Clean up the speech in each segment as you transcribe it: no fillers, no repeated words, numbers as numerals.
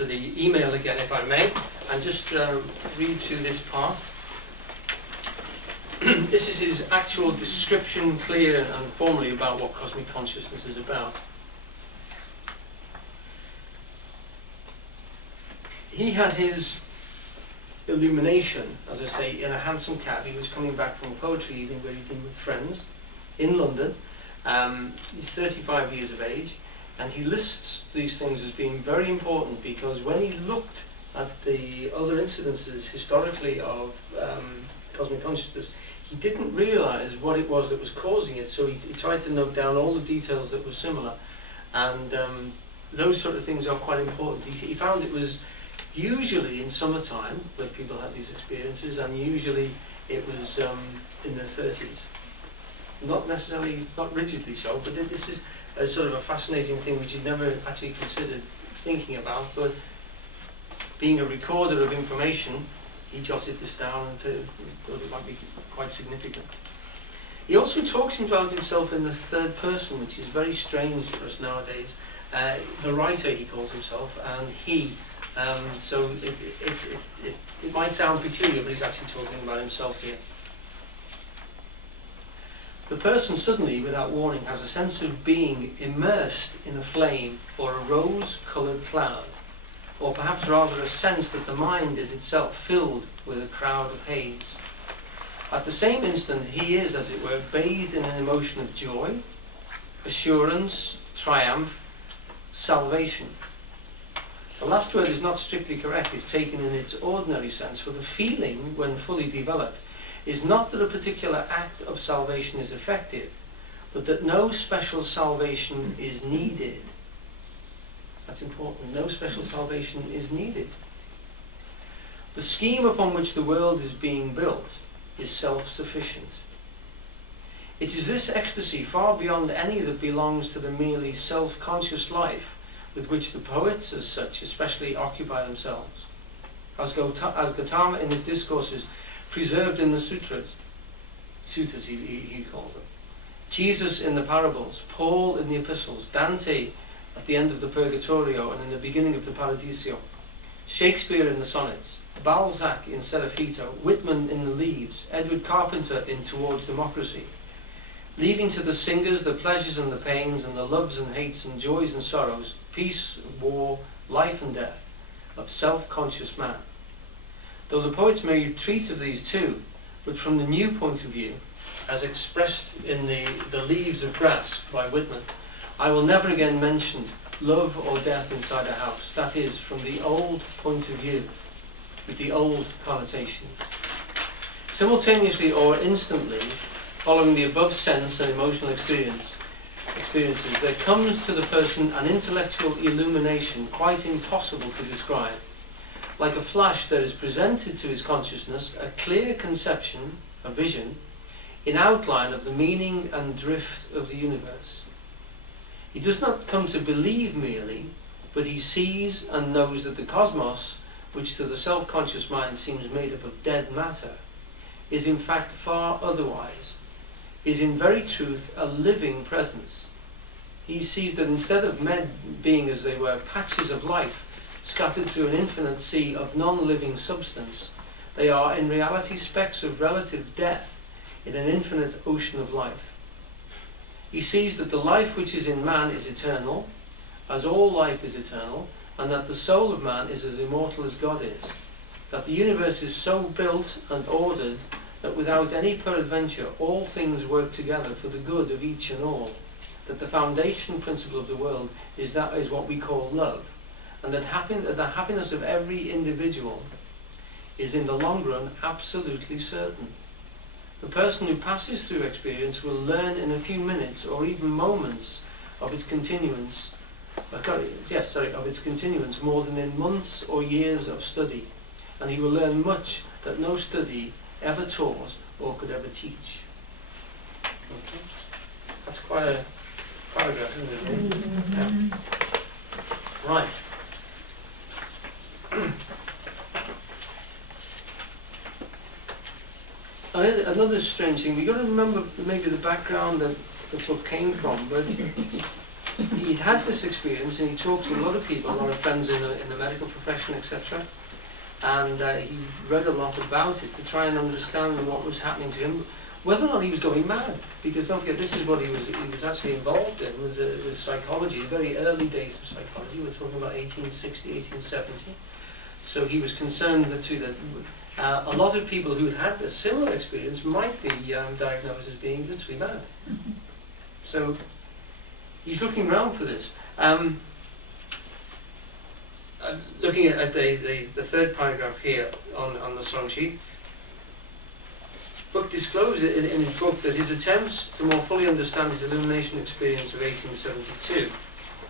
to the email again, if I may, and just read through this part. This is his actual description, clear and formally, about what cosmic consciousness is about. He had his illumination, as I say, in a hansom cab. He was coming back from a poetry evening where he'd been with friends in London. He's 35 years of age, and he lists these things as being very important because when he looked at the other incidences historically of cosmic consciousness, he didn't realise what it was that was causing it, so he tried to note down all the details that were similar, and those sort of things are quite important. He found it was usually in summertime where people had these experiences, and usually it was in their 30s. Not necessarily, not rigidly so, but this is a sort of a fascinating thing which you'd never actually considered thinking about, but being a recorder of information, he jotted this down and thought it might be quite significant. He also talks about himself in the third person, which is very strange for us nowadays. The writer, he calls himself, and he. So it might sound peculiar, but he's actually talking about himself here. The person suddenly, without warning, has a sense of being immersed in a flame or a rose-coloured cloud, or perhaps rather a sense that the mind is itself filled with a crowd of haze. At the same instant, he is, as it were, bathed in an emotion of joy, assurance, triumph, salvation. The last word is not strictly correct if taken in its ordinary sense, for the feeling, when fully developed, is not that a particular act of salvation is effective, but that no special salvation is needed. That's important. No special salvation is needed. The scheme upon which the world is being built is self-sufficient. It is this ecstasy, far beyond any that belongs to the merely self-conscious life, with which the poets, as such, especially occupy themselves. As Gautama in his discourses, preserved in the sutras he calls them, Jesus in the parables, Paul in the epistles, Dante at the end of the Purgatorio and in the beginning of the Paradiso, Shakespeare in the sonnets, Balzac in Serafito, Whitman in The Leaves, Edward Carpenter in Towards Democracy, leaving to the singers the pleasures and the pains and the loves and hates and joys and sorrows, peace, war, life and death of self-conscious man. Though the poets may treat of these too, but from the new point of view, as expressed in the Leaves of Grass by Whitman, I will never again mention love or death inside a house. That is, from the old point of view, with the old connotations. Simultaneously or instantly, following the above sense and emotional experiences, there comes to the person an intellectual illumination quite impossible to describe. Like a flash, there is presented to his consciousness a clear conception, a vision, in outline of the meaning and drift of the universe. He does not come to believe merely, but he sees and knows that the cosmos, which to the self-conscious mind seems made up of dead matter, is in fact far otherwise, is in very truth a living presence. He sees that instead of men being, as they were, patches of life scattered through an infinite sea of non-living substance, they are in reality specks of relative death in an infinite ocean of life. He sees that the life which is in man is eternal, as all life is eternal, and that the soul of man is as immortal as God is, that the universe is so built and ordered that without any peradventure all things work together for the good of each and all, that the foundation principle of the world is what we call love, and that the happiness of every individual is in the long run absolutely certain. The person who passes through experience will learn in a few minutes or even moments of its continuance, more than in months or years of study, and he will learn much that no study ever taught or could ever teach. Okay. That's quite a paragraph, isn't it? Yeah. Right. Another strange thing, we've got to remember maybe the background that the book came from, but he'd had this experience, and he talked to a lot of people, a lot of friends in the medical profession, etc. And he read a lot about it to try and understand what was happening to him, whether or not he was going mad. Because don't forget, this is what he was actually involved in, was psychology, the very early days of psychology. We're talking about 1860, 1870. So he was concerned that a lot of people who had a similar experience might be diagnosed as being literally mad. So he's looking around for this. Looking at the third paragraph here on the song sheet, Bucke disclosed in his book that his attempts to more fully understand his illumination experience of 1872,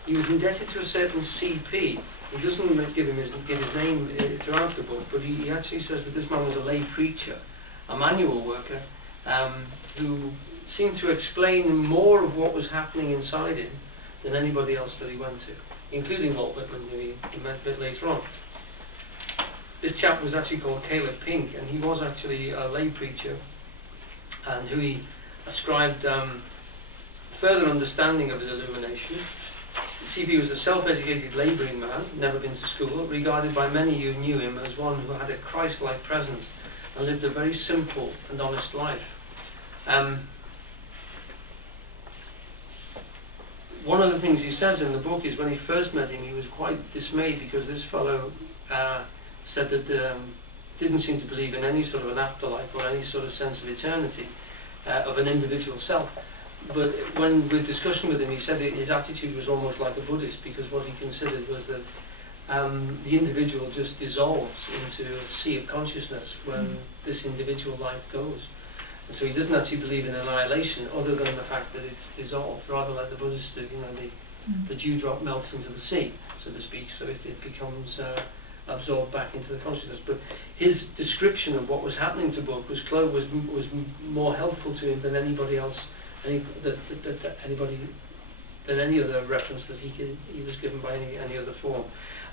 he was indebted to a certain CP. He doesn't give his name throughout the book, but he actually says that this man was a lay preacher, a manual worker, who seemed to explain more of what was happening inside him than anybody else that he went to, including Walt Whitman, who he met a bit later on. This chap was actually called Caleb Pink, and he was actually a lay preacher, and who he ascribed further understanding of his illumination. CP was a self-educated labouring man, never been to school, regarded by many who knew him as one who had a Christ-like presence and lived a very simple and honest life. One of the things he says in the book is when he first met him, he was quite dismayed because this fellow said that didn't seem to believe in any sort of an afterlife or any sort of sense of eternity of an individual self. But when with discussion with him, he said his attitude was almost like a Buddhist, because what he considered was that the individual just dissolves into a sea of consciousness when this individual life goes. And so he doesn't actually believe in annihilation, other than the fact that it's dissolved, rather like the Buddhists do. The dewdrop melts into the sea, so to speak, so it becomes absorbed back into the consciousness. But his description of what was happening to Bucke was more helpful to him than anybody else. Any other reference that he was given by any other form.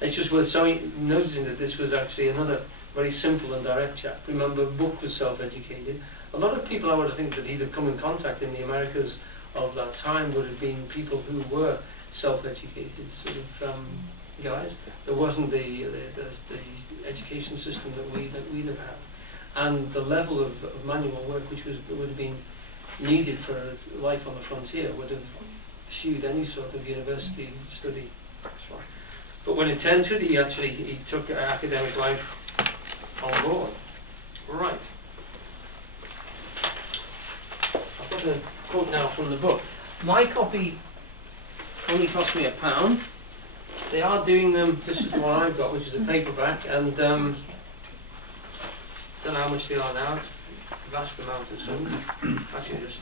It's just worth noticing that this was actually another very simple and direct chap. Remember, Bucke was self-educated. A lot of people I would think that he'd have come in contact in the Americas of that time would have been people who were self-educated sort of guys. There wasn't the education system that we'd have had, and the level of manual work which would have been needed for life on the frontier would have eschewed any sort of university study. But when it turned to it, he took academic life on board. Right. I've got a quote now from the book. My copy only cost me £1. They are doing them, this is the one I've got, which is a paperback, and don't know how much they are now. Vast amount of sums. Actually, just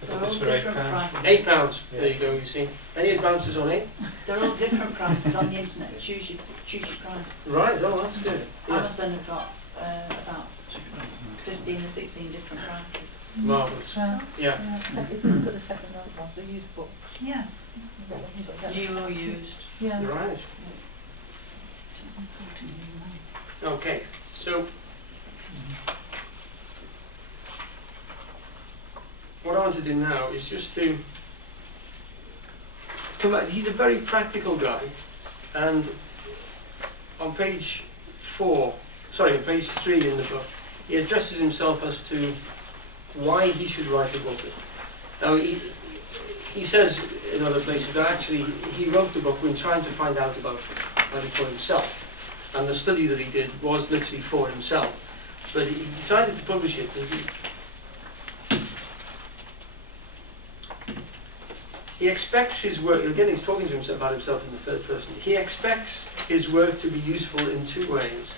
I think it's for £8. £8. There you go. You see, any advances on it? They're all different prices on the internet. Choose your price. Right. Oh, that's good. Yeah. Amazon have got about 15 or 16 different prices. Marvellous. Yeah. Yeah. Look at the second ones, the used book. Yes. New or used. Yeah. Right. Okay. So. What I want to do now is just to come back. He's a very practical guy, and on page 3 in the book, he addresses himself as to why he should write a book. Now he says in other places that actually he wrote the book when trying to find out about it for himself, and the study that he did was literally for himself, but he decided to publish it. He expects his work, again he's talking to himself about himself in the third person, he expects his work to be useful in two ways.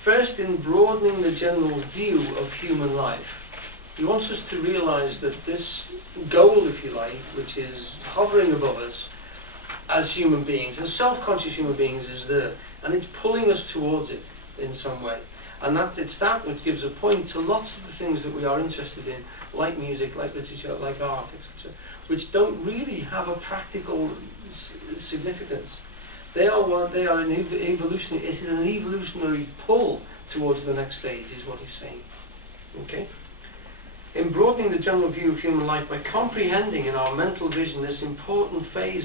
First, in broadening the general view of human life. He wants us to realise that this goal, if you like, which is hovering above us as human beings, as self-conscious human beings, is there, and it's pulling us towards it in some way. And that it's that which gives a point to lots of the things that we are interested in, like music, like literature, like art, etc., which don't really have a practical significance. They are an evolutionary. It is an evolutionary pull towards the next stage, is what he's saying. Okay. in broadening the general view of human life by comprehending in our mental vision this important phase